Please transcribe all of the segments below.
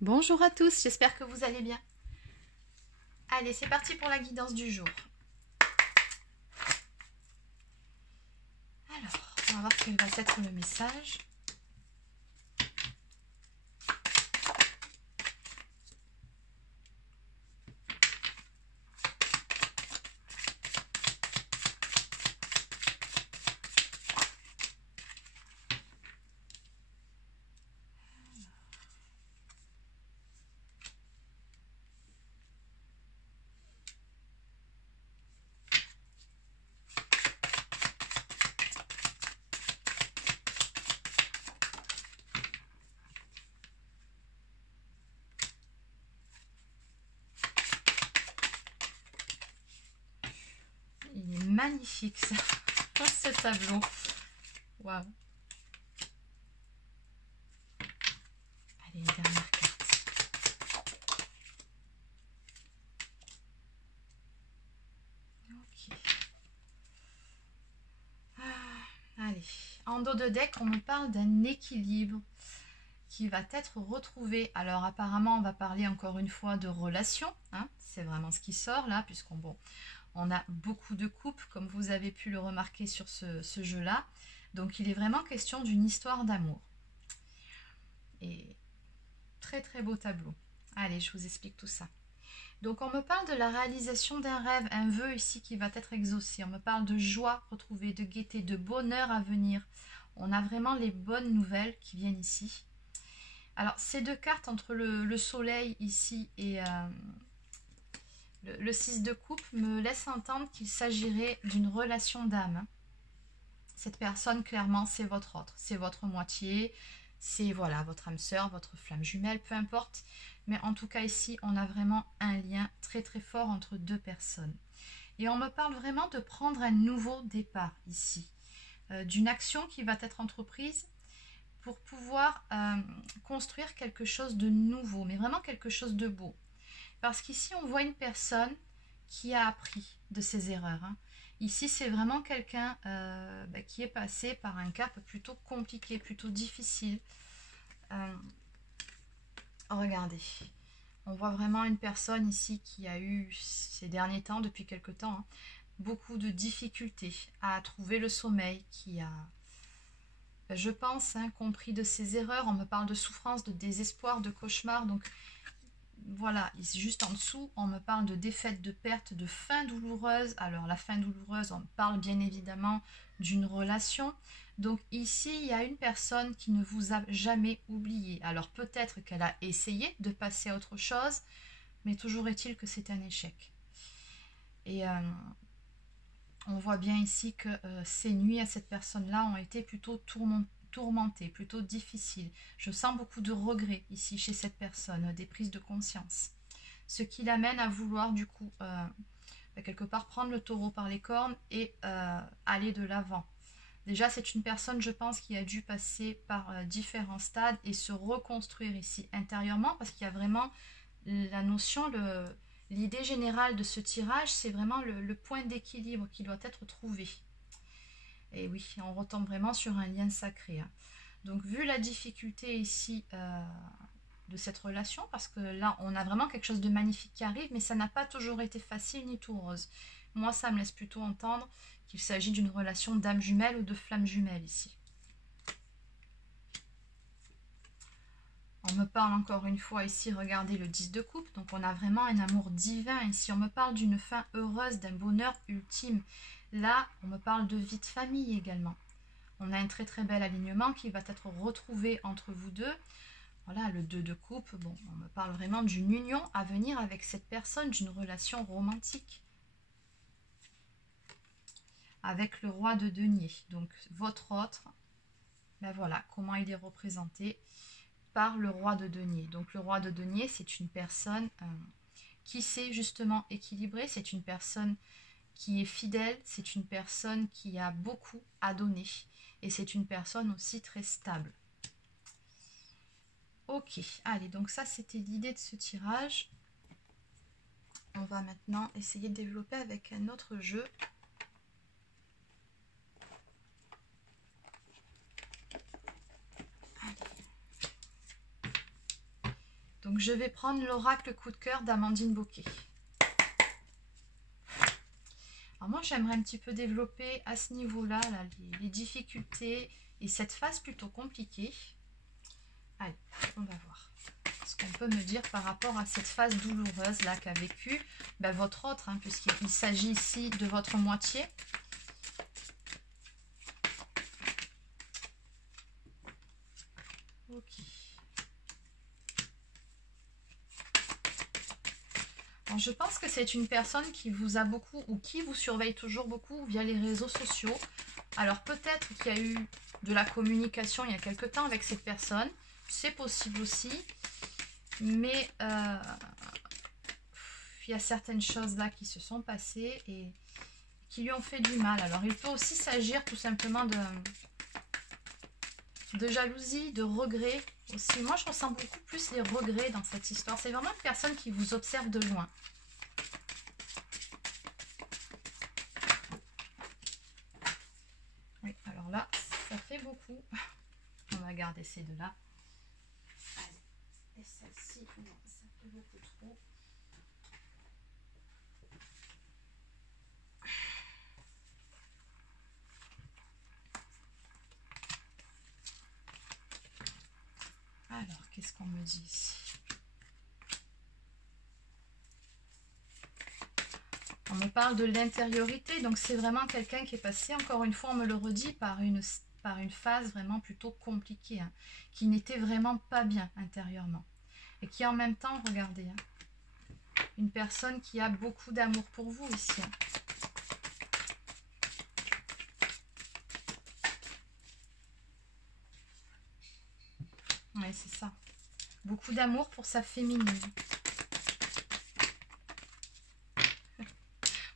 Bonjour à tous, j'espère que vous allez bien. Allez, c'est parti pour la guidance du jour. Alors, on va voir quel va être le message. Il est magnifique ça, ce tableau. Waouh. Allez, une dernière carte. Ok. Allez, en dos de deck, on me parle d'un équilibre qui va être retrouvé. Alors apparemment, on va parler encore une fois de relation. Hein, c'est vraiment ce qui sort là, on a beaucoup de couples, comme vous avez pu le remarquer sur ce jeu-là. Donc il est vraiment question d'une histoire d'amour. Et très très beau tableau. Allez, je vous explique tout ça. Donc on me parle de la réalisation d'un rêve, un vœu ici qui va être exaucé. On me parle de joie retrouvée, de gaieté, de bonheur à venir. On a vraiment les bonnes nouvelles qui viennent ici. Alors ces deux cartes entre le soleil ici et le 6 de coupe me laisse entendre qu'il s'agirait d'une relation d'âme. Cette personne, clairement, c'est votre autre, c'est votre moitié, c'est voilà votre âme sœur, votre flamme jumelle, peu importe. Mais en tout cas ici, on a vraiment un lien très très fort entre deux personnes. Et on me parle vraiment de prendre un nouveau départ ici, d'une action qui va être entreprise pour pouvoir construire quelque chose de nouveau, mais vraiment quelque chose de beau. Parce qu'ici, on voit une personne qui a appris de ses erreurs. Hein. Ici, c'est vraiment quelqu'un qui est passé par un cap plutôt compliqué, plutôt difficile. Regardez, on voit vraiment une personne ici qui a eu ces derniers temps, depuis quelque temps, hein, beaucoup de difficultés à trouver le sommeil, qui a, je pense, hein, compris de ses erreurs. On me parle de souffrance, de désespoir, de cauchemar, donc voilà, juste en dessous, on me parle de défaite, de perte, de fin douloureuse. Alors, la fin douloureuse, on parle bien évidemment d'une relation. Donc ici, il y a une personne qui ne vous a jamais oublié. Alors, peut-être qu'elle a essayé de passer à autre chose, mais toujours est-il que c'est un échec. Et on voit bien ici que ces nuits à cette personne-là ont été plutôt tourmentées, plutôt difficiles. Je sens beaucoup de regrets ici chez cette personne, des prises de conscience. Ce qui l'amène à vouloir du coup quelque part prendre le taureau par les cornes et aller de l'avant. Déjà, c'est une personne, je pense, qui a dû passer par différents stades et se reconstruire ici intérieurement, parce qu'il y a vraiment la notion, l'idée générale de ce tirage, c'est vraiment le point d'équilibre qui doit être trouvé. Et oui, on retombe vraiment sur un lien sacré. Hein. Donc, vu la difficulté ici de cette relation, parce que là, on a vraiment quelque chose de magnifique qui arrive, mais ça n'a pas toujours été facile ni tout rose. Moi, ça me laisse plutôt entendre qu'il s'agit d'une relation d'âme jumelle ou de flamme jumelle ici. On me parle encore une fois ici, regardez le 10 de coupe, donc on a vraiment un amour divin ici. On me parle d'une fin heureuse, d'un bonheur ultime. Là, on me parle de vie de famille également. On a un très très bel alignement qui va être retrouvé entre vous deux. Voilà, le 2 de coupe, bon, on me parle vraiment d'une union à venir avec cette personne, d'une relation romantique. Avec le roi de denier, donc votre autre, ben voilà, comment il est représenté par le roi de denier. Donc le roi de denier, c'est une personne qui sait justement équilibrer, c'est une personne qui est fidèle, c'est une personne qui a beaucoup à donner et c'est une personne aussi très stable. Ok, allez, donc ça c'était l'idée de ce tirage. On va maintenant essayer de développer avec un autre jeu. Donc je vais prendre l'oracle coup de cœur d'Amandine Bocquet. Alors moi j'aimerais un petit peu développer à ce niveau-là là, les difficultés et cette phase plutôt compliquée. Allez, on va voir ce qu'on peut me dire par rapport à cette phase douloureuse là qu'a vécu votre autre, hein, puisqu'il s'agit ici de votre moitié. Ok. Alors, je pense que c'est une personne qui vous a beaucoup ou qui vous surveille toujours beaucoup via les réseaux sociaux. Alors peut-être qu'il y a eu de la communication il y a quelque temps avec cette personne. C'est possible aussi. Mais il y a certaines choses là qui se sont passées et qui lui ont fait du mal. Alors il peut aussi s'agir tout simplement de jalousie, de regret aussi. Moi je ressens beaucoup plus les regrets dans cette histoire. C'est vraiment une personne qui vous observe de loin. Oui, alors là, ça fait beaucoup. On va garder ces deux-là. Allez, et celle-ci, non, ça fait beaucoup trop. Alors, qu'est-ce qu'on me dit ici? On me parle de l'intériorité, donc c'est vraiment quelqu'un qui est passé, encore une fois, on me le redit, par une phase vraiment plutôt compliquée, hein, qui n'était vraiment pas bien intérieurement. Et qui en même temps, regardez, hein, une personne qui a beaucoup d'amour pour vous ici. Hein. Oui, c'est ça. Beaucoup d'amour pour sa féminine.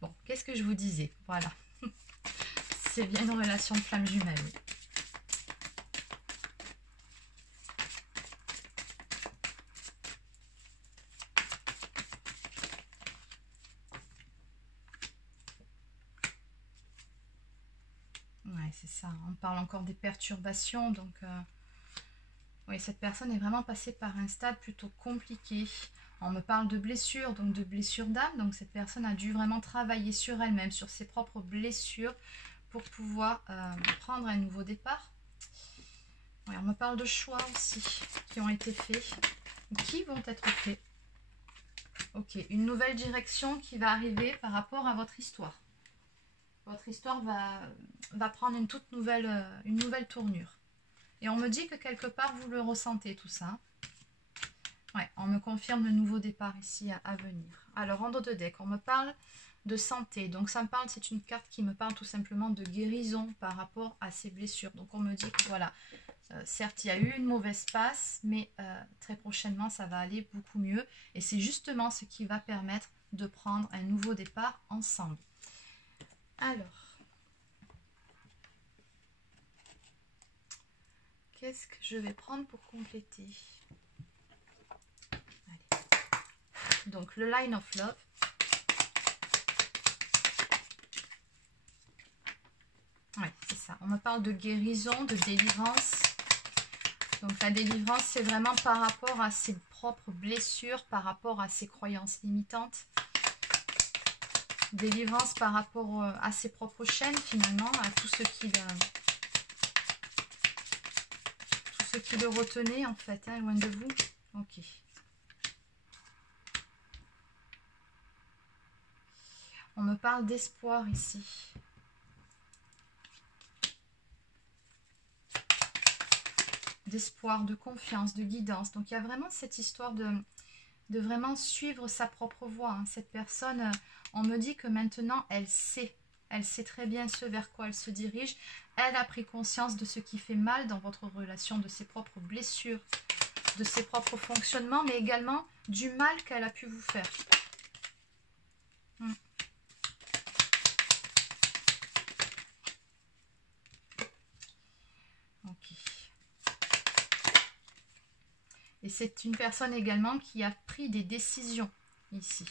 Bon, qu'est-ce que je vous disais? Voilà. C'est bien une relation de flamme jumelle. Oui. Ouais, c'est ça. On parle encore des perturbations, donc... Oui, cette personne est vraiment passée par un stade plutôt compliqué. On me parle de blessures, donc de blessures d'âme. Donc cette personne a dû vraiment travailler sur elle-même, sur ses propres blessures pour pouvoir prendre un nouveau départ. Oui, on me parle de choix aussi qui ont été faits, ou qui vont être faits. Ok, une nouvelle direction qui va arriver par rapport à votre histoire. Votre histoire va prendre une toute nouvelle tournure. Et on me dit que quelque part, vous le ressentez, tout ça. Ouais, on me confirme le nouveau départ ici à venir. Alors, en dos de deck, on me parle de santé. Donc, ça me parle, c'est une carte qui me parle tout simplement de guérison par rapport à ces blessures. Donc, on me dit que voilà, certes, il y a eu une mauvaise passe, mais très prochainement, ça va aller beaucoup mieux. Et c'est justement ce qui va permettre de prendre un nouveau départ ensemble. Alors... qu'est-ce que je vais prendre pour compléter? Allez. Donc, le Line of Love. Oui, c'est ça. On me parle de guérison, de délivrance. Donc, la délivrance, c'est vraiment par rapport à ses propres blessures, par rapport à ses croyances limitantes. Délivrance par rapport à ses propres chaînes, finalement, à tout ce qui le retenait en fait, hein, loin de vous. Ok. On me parle d'espoir ici. D'espoir, de confiance, de guidance. Donc il y a vraiment cette histoire de vraiment suivre sa propre voie. Hein. Cette personne, on me dit que maintenant elle sait très bien ce vers quoi elle se dirige. Elle a pris conscience de ce qui fait mal dans votre relation, de ses propres blessures, de ses propres fonctionnements, mais également du mal qu'elle a pu vous faire. Ok. Et c'est une personne également qui a pris des décisions ici,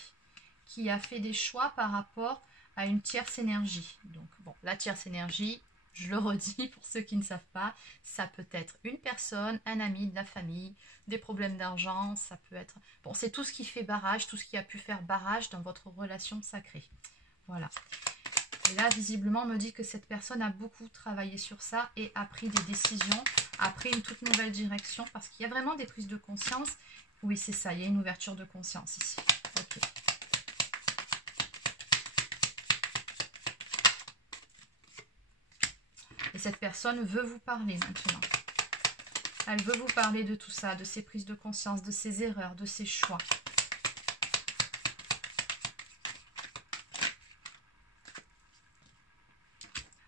qui a fait des choix par rapport à une tierce énergie. Donc bon, la tierce énergie, Je le redis pour ceux qui ne savent pas, ça peut être une personne, un ami, de la famille, des problèmes d'argent, ça peut être... Bon, c'est tout ce qui fait barrage, tout ce qui a pu faire barrage dans votre relation sacrée. Voilà. Et là, visiblement, on me dit que cette personne a beaucoup travaillé sur ça et a pris des décisions, a pris une toute nouvelle direction, parce qu'il y a vraiment des prises de conscience. Oui, c'est ça, il y a une ouverture de conscience ici. Ok. Et cette personne veut vous parler maintenant. Elle veut vous parler de tout ça, de ses prises de conscience, de ses erreurs, de ses choix.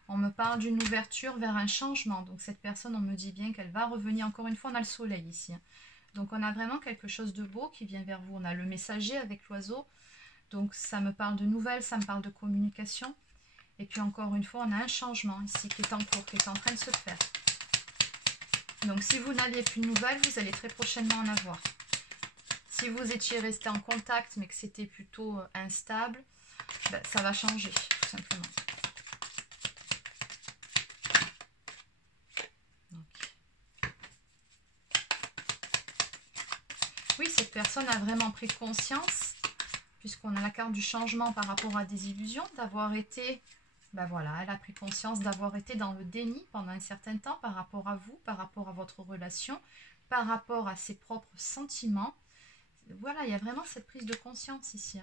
On me parle d'une ouverture vers un changement. Donc cette personne, on me dit bien qu'elle va revenir. Encore une fois, on a le soleil ici. Donc on a vraiment quelque chose de beau qui vient vers vous. On a le messager avec l'oiseau. Donc ça me parle de nouvelles, ça me parle de communication. Et puis encore une fois, on a un changement ici qui est en cours, qui est en train de se faire. Donc si vous n'aviez plus de nouvelles, vous allez très prochainement en avoir. Si vous étiez resté en contact, mais que c'était plutôt instable, ben, ça va changer, tout simplement. Oui, cette personne a vraiment pris conscience, puisqu'on a la carte du changement par rapport à des illusions, d'avoir été, ben voilà, elle a pris conscience d'avoir été dans le déni pendant un certain temps par rapport à vous, par rapport à votre relation, par rapport à ses propres sentiments. Voilà, il y a vraiment cette prise de conscience ici.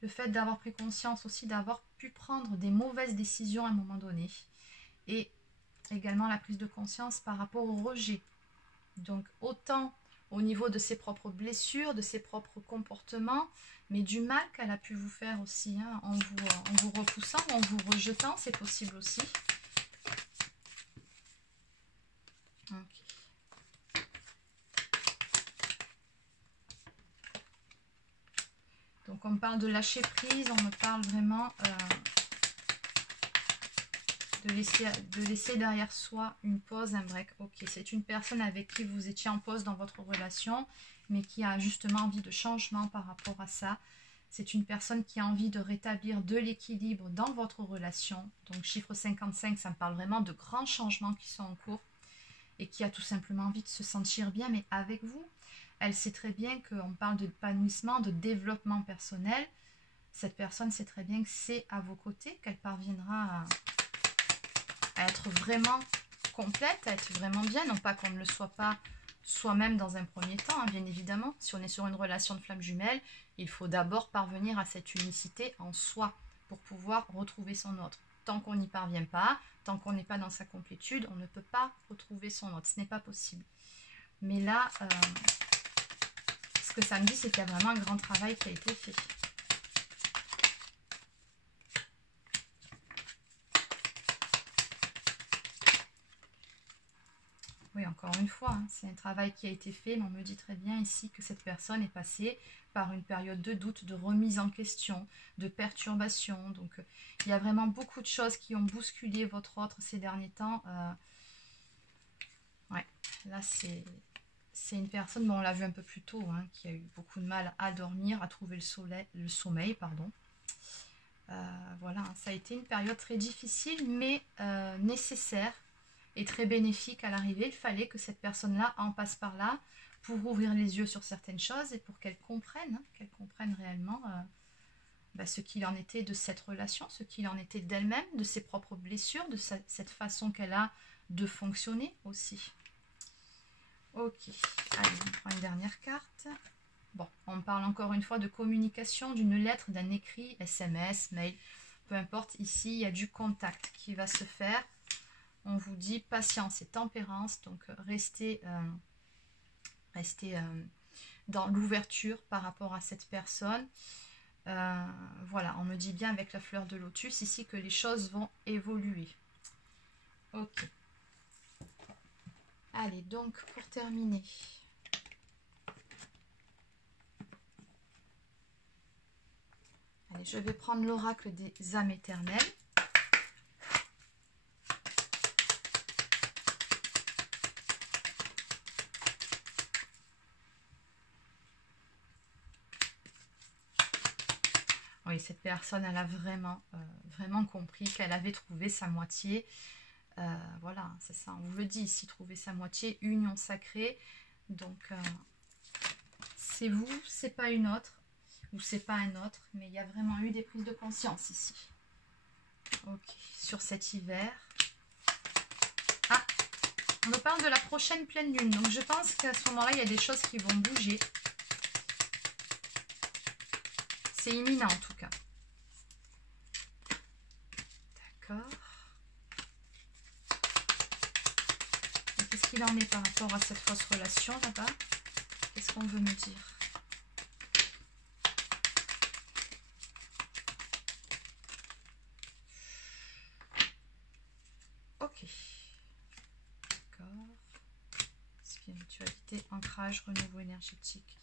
Le fait d'avoir pris conscience aussi, d'avoir pu prendre des mauvaises décisions à un moment donné. Et également la prise de conscience par rapport au rejet. Donc autant au niveau de ses propres blessures, de ses propres comportements, mais du mal qu'elle a pu vous faire aussi, hein, en vous repoussant, en vous rejetant, c'est possible aussi. Okay. Donc on me parle de lâcher prise, on me parle vraiment de laisser derrière soi une pause, un break. Ok, c'est une personne avec qui vous étiez en pause dans votre relation, mais qui a justement envie de changement par rapport à ça. C'est une personne qui a envie de rétablir de l'équilibre dans votre relation. Donc chiffre 55, ça me parle vraiment de grands changements qui sont en cours et qui a tout simplement envie de se sentir bien, mais avec vous. Elle sait très bien qu'on parle d'épanouissement, de développement personnel. Cette personne sait très bien que c'est à vos côtés qu'elle parviendra à être vraiment complète, à être vraiment bien, non pas qu'on ne le soit pas soi-même dans un premier temps, hein, bien évidemment. Si on est sur une relation de flamme jumelle, il faut d'abord parvenir à cette unicité en soi pour pouvoir retrouver son autre. Tant qu'on n'y parvient pas, tant qu'on n'est pas dans sa complétude, on ne peut pas retrouver son autre, ce n'est pas possible. Mais là, ce que ça me dit, c'est qu'il y a vraiment un grand travail qui a été fait. Oui, encore une fois, hein, c'est un travail qui a été fait, mais on me dit très bien ici que cette personne est passée par une période de doute, de remise en question, de perturbation. Donc, il y a vraiment beaucoup de choses qui ont bousculé votre autre ces derniers temps. Ouais, là, c'est une personne, bon, on l'a vu un peu plus tôt, hein, qui a eu beaucoup de mal à dormir, à trouver le sommeil, pardon. Voilà, ça a été une période très difficile, mais nécessaire et très bénéfique à l'arrivée. Il fallait que cette personne-là en passe par là pour ouvrir les yeux sur certaines choses et pour qu'elle comprenne réellement ce qu'il en était de cette relation, ce qu'il en était d'elle-même, de ses propres blessures, de cette façon qu'elle a de fonctionner aussi. Ok, allez, on prend une dernière carte. Bon, on parle encore une fois de communication, d'une lettre, d'un écrit, SMS, mail, peu importe. Ici, il y a du contact qui va se faire. On vous dit patience et tempérance, donc restez dans l'ouverture par rapport à cette personne. Voilà, on me dit bien avec la fleur de lotus ici que les choses vont évoluer. Ok. Allez, donc pour terminer, allez, je vais prendre l'oracle des âmes éternelles. Oui, cette personne, elle a vraiment compris qu'elle avait trouvé sa moitié. Voilà, c'est ça, on vous le dit ici, trouver sa moitié, union sacrée. Donc, c'est vous, c'est pas une autre, ou c'est pas un autre, mais il y a vraiment eu des prises de conscience ici. Ok, sur cet hiver. Ah, on me parle de la prochaine pleine lune, donc je pense qu'à ce moment-là, il y a des choses qui vont bouger. C'est imminent en tout cas. D'accord. Qu'est-ce qu'il en est par rapport à cette fausse relation là-bas? Qu'est-ce qu'on veut me dire? Ok. D'accord. Spiritualité, ancrage, renouveau énergétique.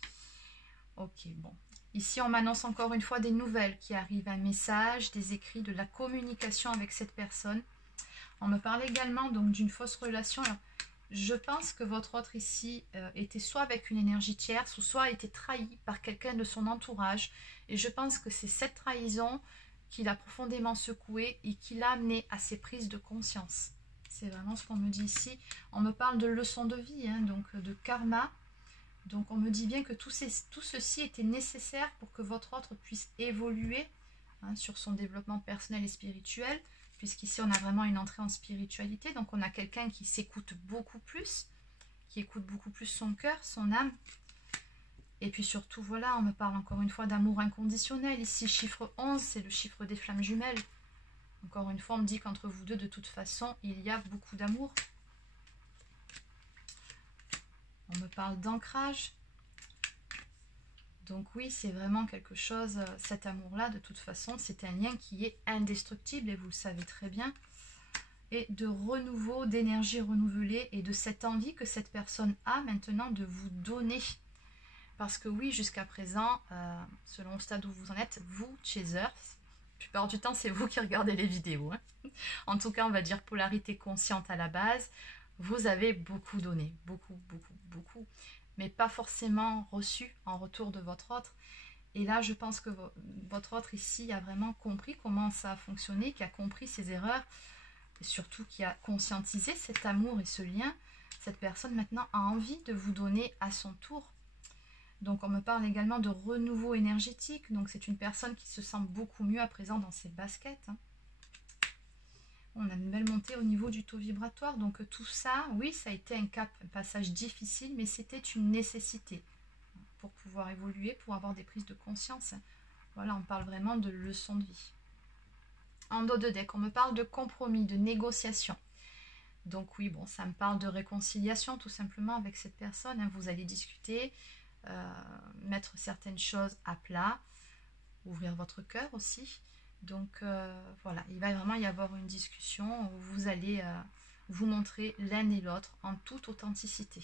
Ok, bon. Ici, on m'annonce encore une fois des nouvelles qui arrivent, un message, des écrits, de la communication avec cette personne. On me parle également donc d'une fausse relation. Alors, je pense que votre autre ici était soit avec une énergie tierce, ou soit a été trahi par quelqu'un de son entourage. Et je pense que c'est cette trahison qui l'a profondément secoué et qui l'a amené à ses prises de conscience. C'est vraiment ce qu'on me dit ici. On me parle de leçons de vie, hein, donc de karma. Donc on me dit bien que tout ceci était nécessaire pour que votre autre puisse évoluer hein, sur son développement personnel et spirituel. Puisqu'ici, on a vraiment une entrée en spiritualité. Donc, on a quelqu'un qui s'écoute beaucoup plus, qui écoute beaucoup plus son cœur, son âme. Et puis surtout, voilà, on me parle encore une fois d'amour inconditionnel. Ici, chiffre 11, c'est le chiffre des flammes jumelles. Encore une fois, on me dit qu'entre vous deux, de toute façon, il y a beaucoup d'amour. On me parle d'ancrage. Donc oui, c'est vraiment quelque chose, cet amour-là, de toute façon, c'est un lien qui est indestructible, et vous le savez très bien. Et de renouveau, d'énergie renouvelée, et de cette envie que cette personne a maintenant de vous donner. Parce que oui, jusqu'à présent, selon le stade où vous en êtes, vous, chaser, la plupart du temps, c'est vous qui regardez les vidéos. Hein. En tout cas, on va dire polarité consciente à la base, vous avez beaucoup donné, beaucoup, beaucoup, beaucoup. Mais pas forcément reçu en retour de votre autre. Et là, je pense que votre autre ici a vraiment compris comment ça a fonctionné, qui a compris ses erreurs, et surtout qui a conscientisé cet amour et ce lien. Cette personne maintenant a envie de vous donner à son tour. Donc on me parle également de renouveau énergétique. Donc c'est une personne qui se sent beaucoup mieux à présent dans ses baskets. Hein. On a une belle montée au niveau du taux vibratoire. Donc tout ça, oui, ça a été un passage difficile, mais c'était une nécessité pour pouvoir évoluer, pour avoir des prises de conscience. Voilà, on parle vraiment de leçons de vie. En dos de deck, on me parle de compromis, de négociation. Donc oui, bon, ça me parle de réconciliation tout simplement avec cette personne. Hein. Vous allez discuter, mettre certaines choses à plat, ouvrir votre cœur aussi. Donc voilà, il va vraiment y avoir une discussion où vous allez vous montrer l'un et l'autre en toute authenticité.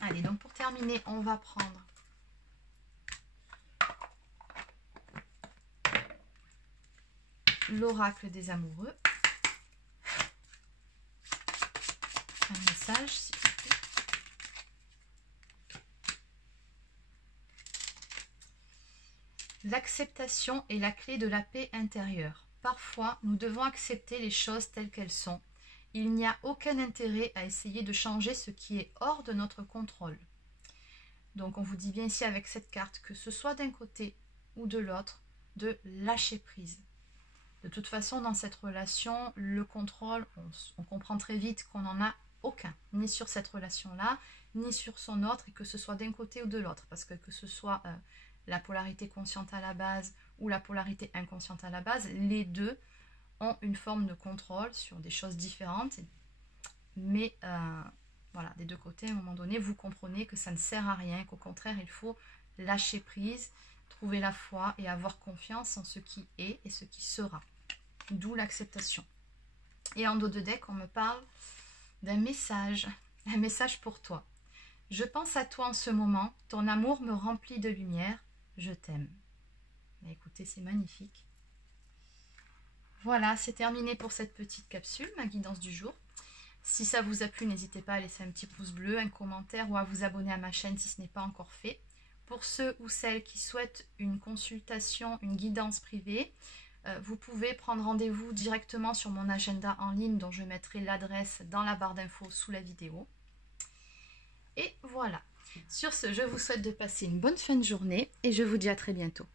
Allez, donc pour terminer, on va prendre l'oracle des amoureux. Un message, s'il vous plaît. L'acceptation est la clé de la paix intérieure. Parfois, nous devons accepter les choses telles qu'elles sont. Il n'y a aucun intérêt à essayer de changer ce qui est hors de notre contrôle. Donc on vous dit bien ici avec cette carte, que ce soit d'un côté ou de l'autre, de lâcher prise. De toute façon, dans cette relation, le contrôle, on comprend très vite qu'on n'en a aucun, ni sur cette relation-là, ni sur son autre, et que ce soit d'un côté ou de l'autre, parce que ce soit la polarité consciente à la base ou la polarité inconsciente à la base, les deux ont une forme de contrôle sur des choses différentes, mais voilà, des deux côtés, à un moment donné, vous comprenez que ça ne sert à rien, qu'au contraire, il faut lâcher prise, trouver la foi et avoir confiance en ce qui est et ce qui sera. D'où l'acceptation. Et en dos de deck, on me parle d'un message, un message pour toi. Je pense à toi en ce moment, ton amour me remplit de lumière, je t'aime. Écoutez, c'est magnifique. Voilà, c'est terminé pour cette petite capsule, ma guidance du jour. Si ça vous a plu, n'hésitez pas à laisser un petit pouce bleu, un commentaire ou à vous abonner à ma chaîne si ce n'est pas encore fait. Pour ceux ou celles qui souhaitent une consultation, une guidance privée, vous pouvez prendre rendez-vous directement sur mon agenda en ligne dont je mettrai l'adresse dans la barre d'infos sous la vidéo. Et voilà. Sur ce, je vous souhaite de passer une bonne fin de journée et je vous dis à très bientôt.